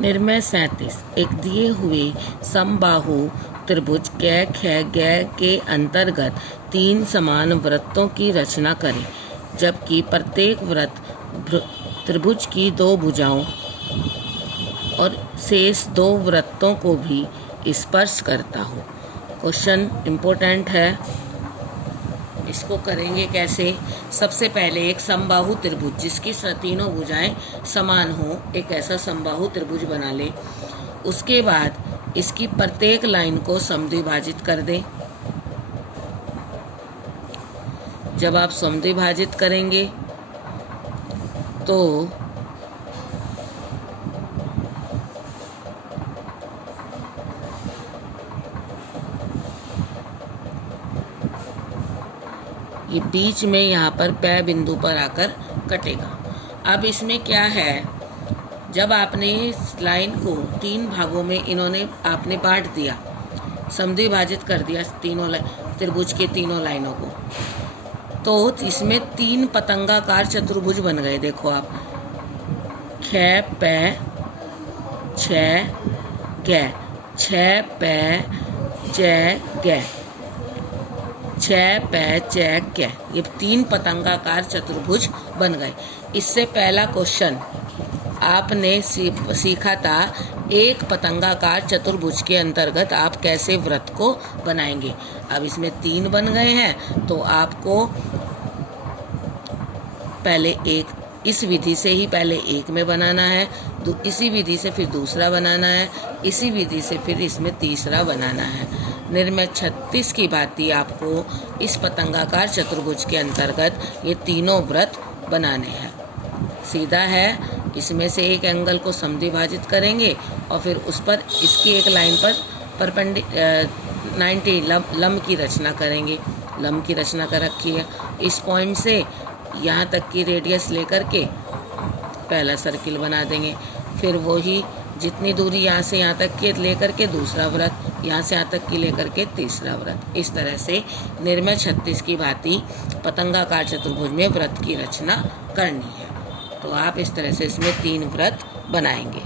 निर्मय 37। एक दिए हुए समबाहु त्रिभुज कै ख गै के अंतर्गत 3 समान वृत्तों की रचना करें, जबकि प्रत्येक वृत्त त्रिभुज की 2 भुजाओं और शेष 2 वृत्तों को भी स्पर्श करता हो। क्वेश्चन इम्पोर्टेंट है, इसको करेंगे कैसे। सबसे पहले एक समबाहु त्रिभुज जिसकी तीनों भुजाएं समान हो, एक ऐसा समबाहु त्रिभुज बना ले। उसके बाद इसकी प्रत्येक लाइन को समद्विभाजित कर दें। जब आप समद्विभाजित करेंगे तो ये बीच में यहाँ पर पै बिंदु पर आकर कटेगा। अब इसमें क्या है, जब आपने इस लाइन को 3 भागों में आपने बांट दिया, समद्विभाजित कर दिया तीनों त्रिभुज के तीनों लाइनों को, तो इसमें 3 पतंगाकार चतुर्भुज बन गए। देखो आप, ख पै छ गै, छ पै च गै, छ पै च कै, ये 3 पतंगाकार चतुर्भुज बन गए। इससे पहला क्वेश्चन आपने सीखा था, एक पतंगाकार चतुर्भुज के अंतर्गत आप कैसे वृत्त को बनाएंगे। अब इसमें 3 बन गए हैं, तो आपको पहले इस विधि से ही पहले एक में बनाना है, इसी विधि से फिर दूसरा बनाना है, इसी विधि से फिर इसमें तीसरा बनाना है। निर्मय 36 की भांति आपको इस पतंगाकार चतुर्भुज के अंतर्गत ये तीनों वृत्त बनाने हैं। सीधा है, इसमें से एक एंगल को समद्विभाजित करेंगे और फिर उस पर इसकी एक लाइन पर 90 लंब की रचना करेंगे। लंब की रचना कर रखी है। इस पॉइंट से यहाँ तक की रेडियस लेकर के पहला सर्किल बना देंगे। फिर वही जितनी दूरी यहाँ से यहाँ तक की लेकर के दूसरा वृत्त, यहाँ से यहाँ तक की लेकर के तीसरा वृत्त। इस तरह से निर्मय 36 की भांति पतंगाकार चतुर्भुज में वृत्त की रचना करनी है। तो आप इस तरह से इसमें 3 वृत्त बनाएंगे।